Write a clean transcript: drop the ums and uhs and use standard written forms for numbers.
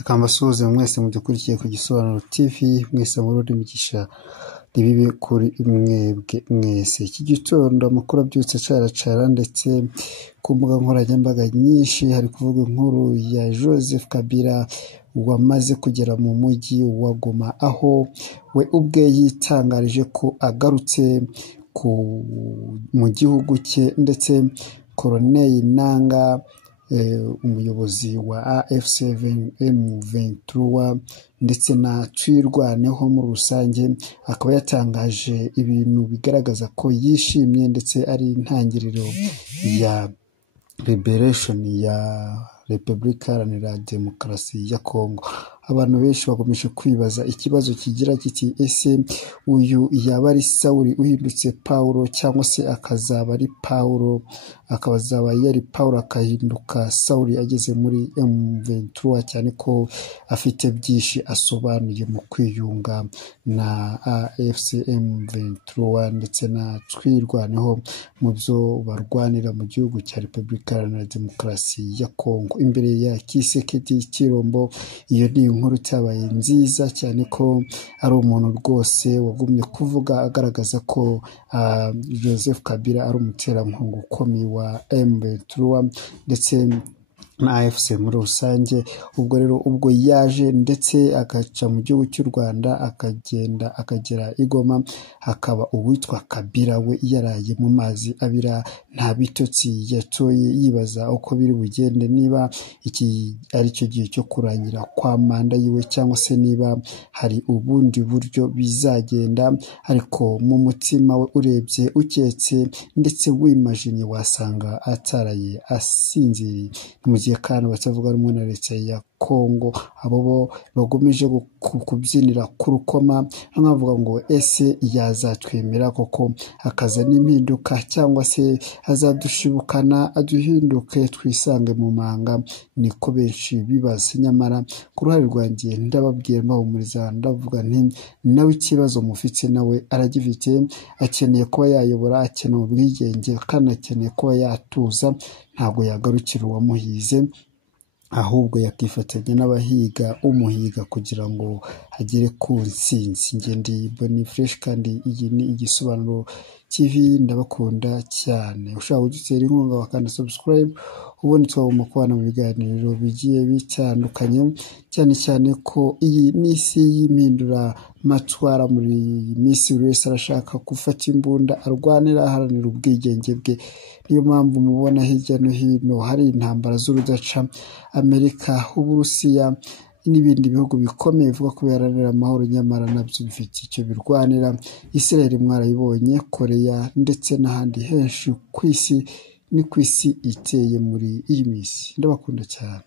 Reka mbasuhuze mwese mudukurikiye ku Gisobanuro TV, mwese muri migisha ribibe kuri mwebwe mwese. Iki gitondo amakuru abyutse caracara ndetse ku mbuga nkoranyambaga nyinshi hari kuvuga inkuru ya Joseph Kabila wamaze kugera mu mujyi wa Goma, aho we ubwe yitangarije ko agarutse mu gihugu cye, ndetse Colonel Nanga umuyobozi wa AFC M23 ndetse na Twirwaneho muri rusange akaba yatangaje ibintu bigaragaza ko yishimye ndetse ari intangiriro ya liberation ya Repubulika Iharanira Demokarasi ya Kongo. Abantu benshi bakomeje kwibaza ikibazo kigira kiti, ese uyu yaba ari Sawuli uhindutse Paulo, cyangwa se akazaba ari Paulo akazaba yari Paulo akahinduka Sawuli ageze muri M23, cyane ko afite byinshi asobanuye mu kwiyunga na AFC M23 ndetse na Twirwaneho mu byo barwanira mu gihugu cya Repubulika Iharanira Demokarasi ya Kongo. Imbere ya Kisekedi Kirombo, iyo ni inkuru cyabaye nziza cyane ko ari umuntu rwose wagumye kuvuga agaragaza ko Joseph Kabila ari umuterankunga ukomeye wa M23 ndetse na AFC muri rusange. Ubwo rero ubwo yaje ndetse agaca mu gihugu cy'u Rwanda akagenda akagera i Goma, hakaba uwitwa Kabila we yaraye mu mazi abira nta bitotsi yatoye, yibaza uko biri bugende, niba iki ari cyo gihe cyo kurangira kwa manda yiwe cyangwa se niba hari ubundi buryo bizagenda. Ariko mu mutima we urebye uketse ndetse wimajinye wasanga ataraye asinziriye. Mu gihe kandi batavuga rumwe na leta ya Kongo abo bo bagomeje kubyinira ku rukoma, nkavuga ngo ese yazatwemera koko akaza n'impinduka, cyangwa se azadushibukana aduhinduke twisange mu manga? Niko benshi bibaza. Nyamara ku ruhare rwanjye ndababwira mbahumuriza, ndavuga nti nawe ikibazo mufite nawe aragifite, akeneye kuba yayobora, akeneye ubwigenge kandi akeneye kuba yatuza. Ntabwo yagarukira uwamuhize, ahubwo yakifatanya n'abahiga umuhiga kugira ngo agere ku ntsinzi. Njye ndi Bonifresh kandi iyi ni Igisobanuro TV, ndabakunda cyane. Ushaka kudutera inkunga wakanda subscribe, ubundi twabona kubana mu biganiro bigiye bitandukanye, cyane cyane ko iyi n'isi y'impindura matwara. muri iyi minsi buri wese arashaka gufata imbunda arwanira aharanira ubwigenge bwe. Niyo mpamvu mubona hirya no hino hari intambara z'urudaca, Amerika, Uburusiya n'ibindi bihugu bikomeye bivuga ko biharanira amahoro, nyamara nabyo bifite icyo birwanira. Israel mwarayibonye, Korea ndetse n'ahandi henshi ku isi. Ni ku isi iteye muri iyi minsi. Ndabakunda cyane.